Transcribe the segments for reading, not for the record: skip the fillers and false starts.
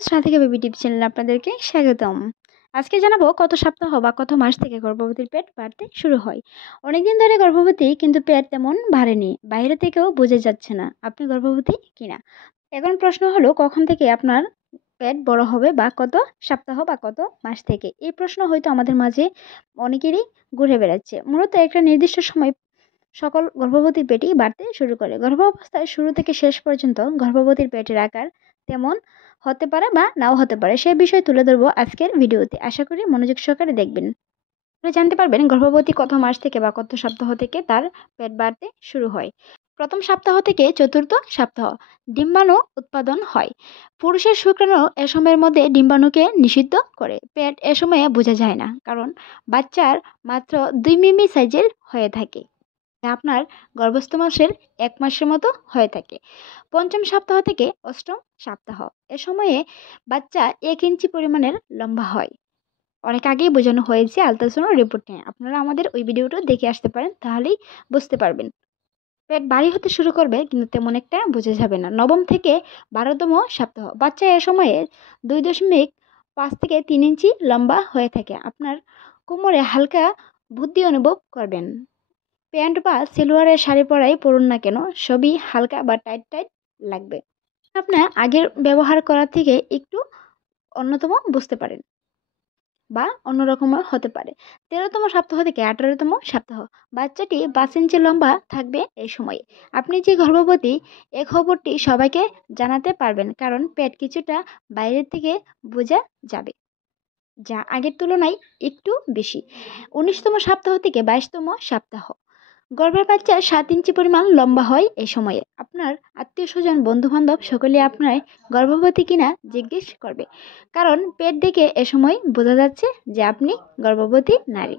Friends, Radhika baby টিপ চ্যানেলে আপনাদেরকে স্বাগতম। আজকে জানাবো কত সপ্তাহ বা কত মাস থেকে গর্ভবতীর পেট বাড়তে শুরু হয়। অনেকদিন ধরে গর্ভবতী কিন্তু পেট তেমন বাড়েনি, বাইরে থেকেও বোঝা যাচ্ছে না আপনি গর্ভবতী কিনা। এখন প্রশ্ন হলো, কখন থেকে আপনার পেট বড় হবে বা কত সপ্তাহ বা কত মাস থেকে? এই প্রশ্ন হয়তো আমাদের মাঝে অনেকেরই ঘুরে বেড়াচ্ছে। মূলত একটা নির্দিষ্ট সময় সকল গর্ভবতীর পেটই বাড়তে শুরু করে। গর্ভাবস্থায় শুরু থেকে শেষ পর্যন্ত গর্ভবতীর পেটের আকার তেমন হতে পারে বা নাও হতে পারে, সে বিষয় তুলে ধরবো আজকের ভিডিওতে। আশা করি মনোযোগ সহকারে দেখবেন। আপনি জানতে পারবেন গর্ভবতী কত মাস থেকে বা কত সপ্তাহ থেকে তার পেট বাড়তে শুরু হয়। প্রথম সপ্তাহ থেকে চতুর্থ সপ্তাহ ডিম্বাণু উৎপাদন হয়। পুরুষের শুক্রাণু এ সময়ের মধ্যে ডিম্বাণুকে নিষিদ্ধ করে। পেট এ সময়ে বোঝা যায় না, কারণ বাচ্চার মাত্র 2 মিমি সাইজের হয়ে থাকে, যা আপনার গর্ভস্থ মাসের 1 মাসের মতো হয়ে থাকে। পঞ্চম সপ্তাহ থেকে অষ্টম সপ্তাহ, এ সময়ে বাচ্চা 1 ইঞ্চি পরিমাণের লম্বা হয়। অনেক আগেই বোঝানো হয়েছে আলট্রাসাউন্ড রিপোর্টে, আপনারা আমাদের ওই ভিডিওটা দেখে আসতে পারেন, তাহলেই বুঝতে পারবেন। পেট ভারী হতে শুরু করবে কিন্তু তেমন একটা বোঝা যাবে না। নবম থেকে 12তম সপ্তাহ, বাচ্চা এ সময়ে 2.5 থেকে 3 ইঞ্চি লম্বা হয়ে থাকে। আপনার কোমরে হালকা বুদ্ধি অনুভব করবেন। প্যান্ট বা সিলোয়ারের শাড়ি পরুন না কেন, সবই হালকা বা টাইট টাইট লাগবে। আপনার আগের ব্যবহার করা থেকে একটু অন্যতম বুঝতে পারেন বা অন্যরকমও হতে পারে। 13তম সপ্তাহ থেকে 18তম সপ্তাহ, বাচ্চাটি 5 ইঞ্চি লম্বা থাকবে এই সময়ে। আপনি যে গর্ভবতী এ খবরটি সবাইকে জানাতে পারবেন, কারণ পেট কিছুটা বাইরের থেকে বোঝা যাবে, যা আগের তুলনায় একটু বেশি। 19তম সপ্তাহ থেকে 22তম সপ্তাহ, গর্ভের বাচ্চা 7 ইঞ্চি পরিমাণ লম্বা হয় এই সময়ে। আপনার আত্মীয় স্বজন বন্ধু বান্ধব সকলে আপনার গর্ভবতী কিনা জিজ্ঞেস করবে, কারণ পেট দেখে এ সময় বোঝা যাচ্ছে যে আপনি গর্ভবতী নারী,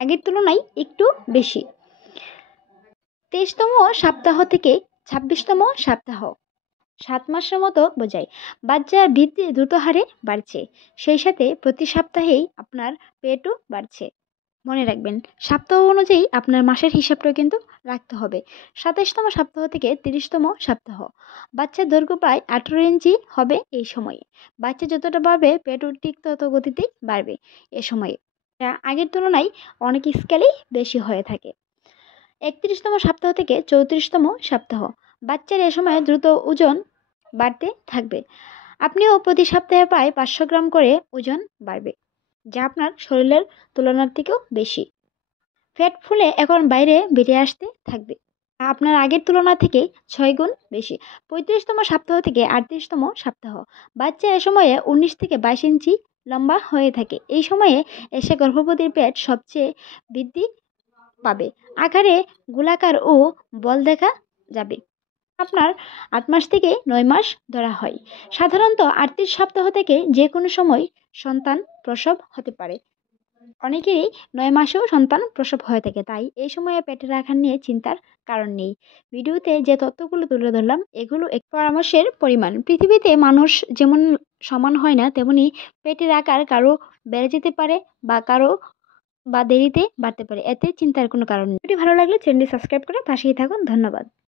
আগের তুলনায় একটু বেশি। 23তম সপ্তাহ থেকে 26তম সপ্তাহ, 7 মাসের মতো বোঝায়। বাচ্চার বৃদ্ধি দ্রুত হারে বাড়ছে, সেই সাথে প্রতি সপ্তাহেই আপনার পেটও বাড়ছে। মনে রাখবেন, সপ্তাহ অনুযায়ী আপনার মাসের হিসাবটাও কিন্তু রাখতে হবে। 27তম সপ্তাহ থেকে 30তম সপ্তাহ, বাচ্চার দৈর্ঘ্য প্রায় 18 ইঞ্চি হবে এই সময়ে। বাচ্চা যতটা বাড়বে পেটও ঠিক তত গতিতেই বাড়বে এ সময়ে, যা আগের তুলনায় অনেক স্কেলেই বেশি হয়ে থাকে। 31তম সপ্তাহ থেকে 34তম সপ্তাহ, বাচ্চার এ সময় দ্রুত ওজন বাড়তে থাকবে। আপনিও প্রতি সপ্তাহে প্রায় 500 গ্রাম করে ওজন বাড়বে, যা আপনার শরীরের তুলনার থেকেও বেশি। ফ্যাট ফুলে এখন বাইরে বেরিয়ে আসতে থাকবে, আপনার আগের তুলনা থেকে 6 গুণ বেশি। 35তম সপ্তাহ থেকে 38তম সপ্তাহ, বাচ্চা এ সময়ে 19 থেকে 22 ইঞ্চি লম্বা হয়ে থাকে। এই সময়ে এসে গর্ভবতীর পেট সবচেয়ে বৃদ্ধি পাবে, আকারে গোলাকার ও বল দেখা যাবে। আপনার 8 মাস থেকে 9 মাস ধরা হয়। সাধারণত 38 সপ্তাহ থেকে যে কোনো সময় সন্তান প্রসব হতে পারে। অনেকেরই 9 মাসেও সন্তান প্রসব হয়ে থাকে, তাই এই সময়ে পেটের আকার নিয়ে চিন্তার কারণ নেই। ভিডিওতে যে তথ্যগুলো তুলে ধরলাম এগুলো এক পরামর্শের পরিমাণ। পৃথিবীতে মানুষ যেমন সমান হয় না, তেমনি পেটের আকার কারো বেড়ে যেতে পারে বা কারো বা দেরিতে বাড়তে পারে, এতে চিন্তার কোনো কারণ নেই। ভিডিওটি ভালো লাগলে চ্যানেলটি সাবস্ক্রাইব করে পাশেই থাকুন। ধন্যবাদ।